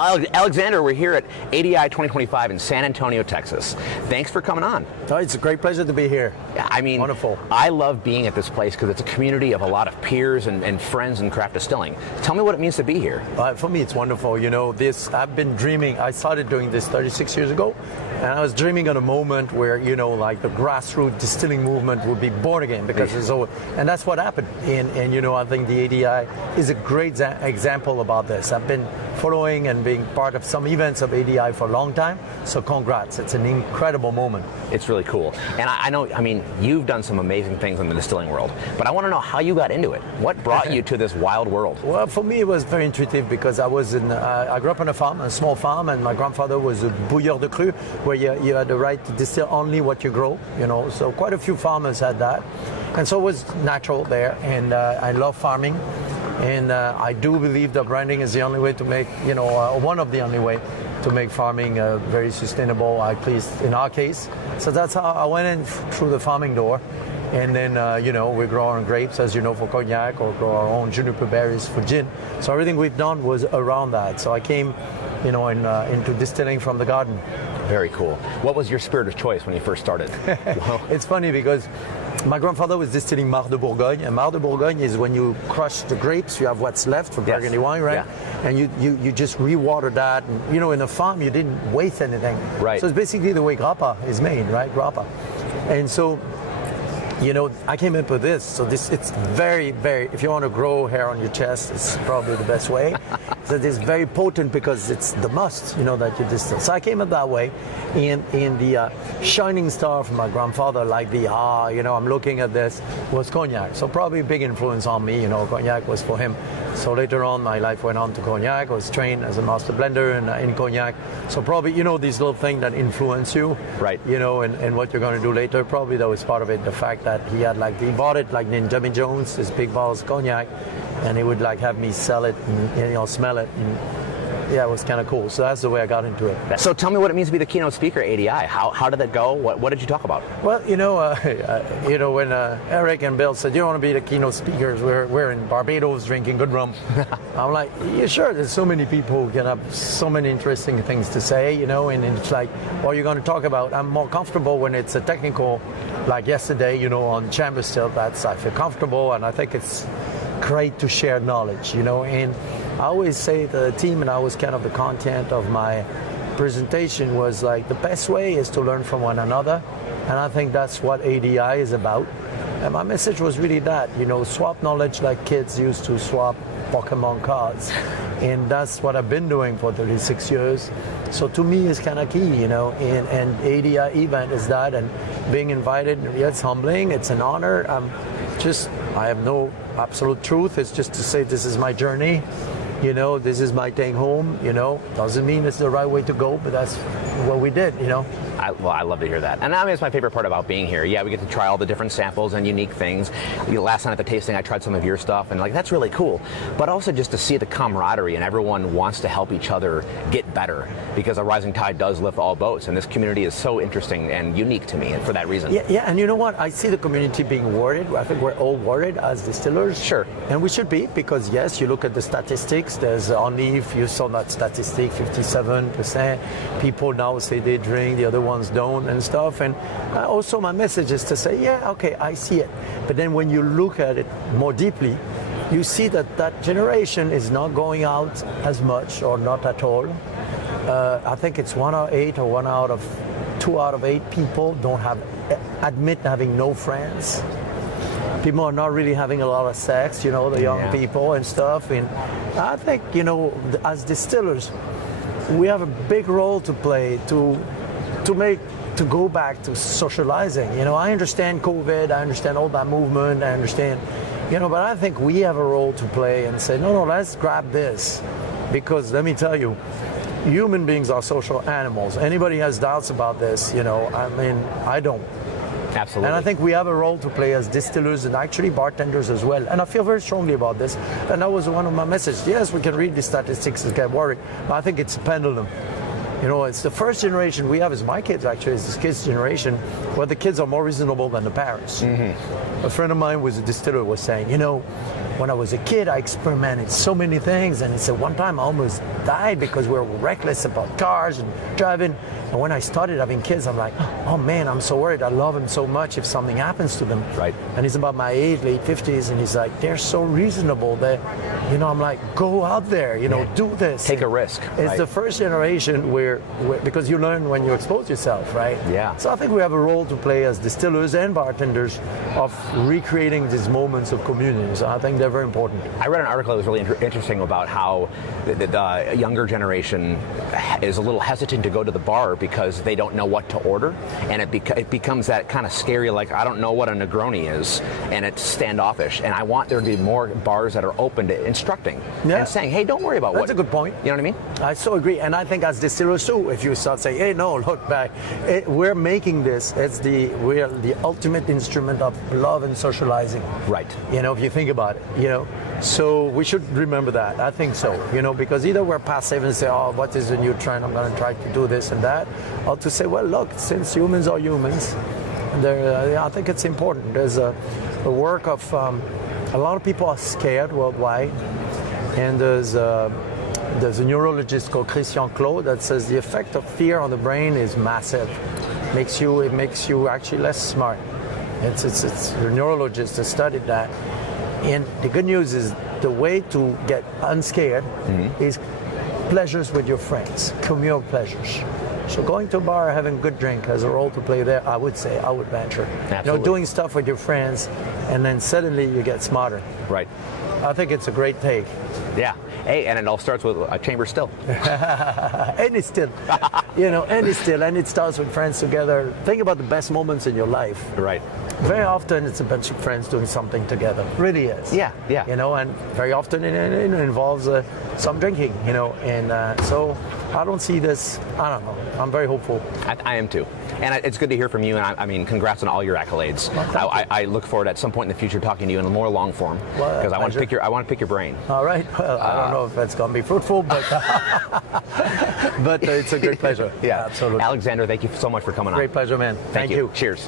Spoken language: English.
Alexander, we're here at ADI 2025 in San Antonio, Texas. Thanks for coming on. Oh, it's a great pleasure to be here. I mean, wonderful. I love being at this place because it's a community of a lot of peers and friends in craft distilling. Tell me what it means to be here. For me, it's wonderful. You know, I've been dreaming. I started doing this 36 years ago, and I was dreaming of a moment where, you know, like the grassroots distilling movement would be born again, because it's over. And that's what happened. And you know, I think the ADI is a great example about this. I've been following and being part of some events of ADI for a long time, so congrats. It's an incredible moment. It's really cool. And I know, I mean, you've done some amazing things in the distilling world, but I want to know how you got into it. What brought you to this wild world? Well, for me, it was very intuitive, because I grew up on a farm, a small farm, and my grandfather was a bouilleur de cru, where you had the right to distill only what you grow, you know, so quite a few farmers had that. And so it was natural there, and I love farming. And I do believe that branding is the only way to make, you know, one of the only way to make farming very sustainable, at least in our case. So that's how I went in through the farming door. And then, you know, we grow our own grapes, as you know, for cognac, or grow our own juniper berries for gin. So everything we've done was around that. So I came, you know, into distilling from the garden. Very cool. What was your spirit of choice when you first started? It's funny, because my grandfather was distilling Mar de Bourgogne, and Mar de Bourgogne is when you crush the grapes, you have what's left for Burgundy wine, right? Yeah. And you just re-water that. And, you know, in a farm, you didn't waste anything. Right. So it's basically the way grappa is made, right? Grappa. And so, you know, I came up with this. So it's very, very, if you want to grow hair on your chest, it's probably the best way. So it's very potent, because it's the must, you know, that you distill. So I came up that way. And the shining star from my grandfather, like you know, I'm looking at this, was cognac. So probably a big influence on me, you know, cognac was for him. So later on, my life went on to cognac. I was trained as a master blender in cognac. So probably, you know, these little things that influence you, right? You know, and what you're going to do later, probably that was part of it. The fact that he bought it like Jimmy Jones, this big bottles of cognac, and he would like have me sell it and, you know, smell it. And, yeah, it was kind of cool. So that's the way I got into it. So tell me what it means to be the keynote speaker at ADI. How did that go? What did you talk about? Well, you know, when Eric and Bill said, you want to be the keynote speakers, we're in Barbados drinking good rum. I'm like, yeah, sure. There's so many people who can have so many interesting things to say, you know, and it's like, what are you going to talk about? I'm more comfortable when it's a technical, like yesterday, you know, on chamber still. I feel comfortable, and I think it's great to share knowledge, you know. And I always say to the team, and I was kind of the content of my presentation, was like, the best way is to learn from one another, and I think that's what ADI is about. And my message was really that, you know, swap knowledge like kids used to swap Pokemon cards, and that's what I've been doing for 36 years. So to me, it's kind of key, you know, and ADI event is that, and being invited, yeah, it's humbling, it's an honor. I have no absolute truth. It's just to say this is my journey. You know, this is my thing home, you know. Doesn't mean it's the right way to go, but that's what we did, you know. Well, I love to hear that. And I mean, it's my favorite part about being here. Yeah, we get to try all the different samples and unique things. Last night at the tasting, I tried some of your stuff, and like, that's really cool. But also just to see the camaraderie, and everyone wants to help each other get better, because a rising tide does lift all boats, and this community is so interesting and unique to me, and for that reason. Yeah, and you know what? I see the community being worried. I think we're all worried as distillers. Sure. And we should be, because yes, you look at the statistics, there's only, if you saw that statistic, 57% people now say they drink, the other ones don't, and stuff. And also my message is to say, yeah, okay, I see it. But then when you look at it more deeply, you see that that generation is not going out as much, or not at all. I think it's 1 out of 8 or 2 out of 8 people admit having no friends. People are not really having a lot of sex, you know, the young people and stuff. And I think, you know, as distillers, we have a big role to play to go back to socializing. You know, I understand COVID, I understand all that movement, I understand, you know, but I think we have a role to play and say, no, let's grab this. Because let me tell you, human beings are social animals. Anybody has doubts about this, you know, I mean, I don't. Absolutely. And I think we have a role to play as distillers and actually bartenders as well. And I feel very strongly about this. And that was one of my messages. Yes, we can read the statistics and get worried, but I think it's a pendulum. You know, it's the first generation we have is my kids, actually, it's the kids' generation, where the kids are more reasonable than the parents. Mm-hmm. A friend of mine was a distiller, was saying, you know, when I was a kid, I experimented so many things, and it's one time I almost died because we were reckless about cars and driving. And when I started having kids, I'm like, oh man, I'm so worried. I love them so much if something happens to them. Right. And he's about my age, late 50s, and he's like, they're so reasonable that, I'm like, go out there, do this. Take a risk. It's right. the first generation where, because you learn when you expose yourself, right? Yeah. So I think we have a role to play as distillers and bartenders of recreating these moments of community. So I think they're very important. I read an article that was really interesting about how the younger generation is a little hesitant to go to the bar because they don't know what to order, and it becomes that kind of scary, like, I don't know what a Negroni is, and it's standoffish. And I want there to be more bars that are open to instructing and saying, hey, don't worry about That's a good point. You know what I mean? I so agree. And I think as distillers too, if you start saying, hey, no, look back, we're making this, we're the ultimate instrument of love and socializing. Right. If you think about it, So we should remember that. I think so, because either we're passive and say, oh, what is the new trend? I'm going to try to do this and that. Or to say, well, look, since humans are humans, I think it's important. There's a work of, a lot of people are scared worldwide. And there's a neurologist called Christian Claude that says the effect of fear on the brain is massive. It makes you actually less smart. It's a neurologist that studied that. And the good news is the way to get unscared is pleasures with your friends, communal pleasures. So going to a bar, having a good drink has a role to play there, I would venture. Absolutely. Doing stuff with your friends, and then suddenly you get smarter. Right. I think it's a great take. Yeah. Hey, and it all starts with a chamber still. Any still. Any still. And it starts with friends together. Think about the best moments in your life. Right. Very often it's a bunch of friends doing something together. Really is. Yeah, yeah. And very often it involves some drinking, and so I don't see this, I don't know. I'm very hopeful. I am too. And it's good to hear from you, and I mean, congrats on all your accolades. Well, I look forward at some point in the future talking to you in a more long form, because I want to pick your brain. All right. Well, I don't know if that's going to be fruitful, but but it's a great pleasure. Yeah, absolutely. Alexander, thank you so much for coming on. Great pleasure, man. Thank you. Cheers.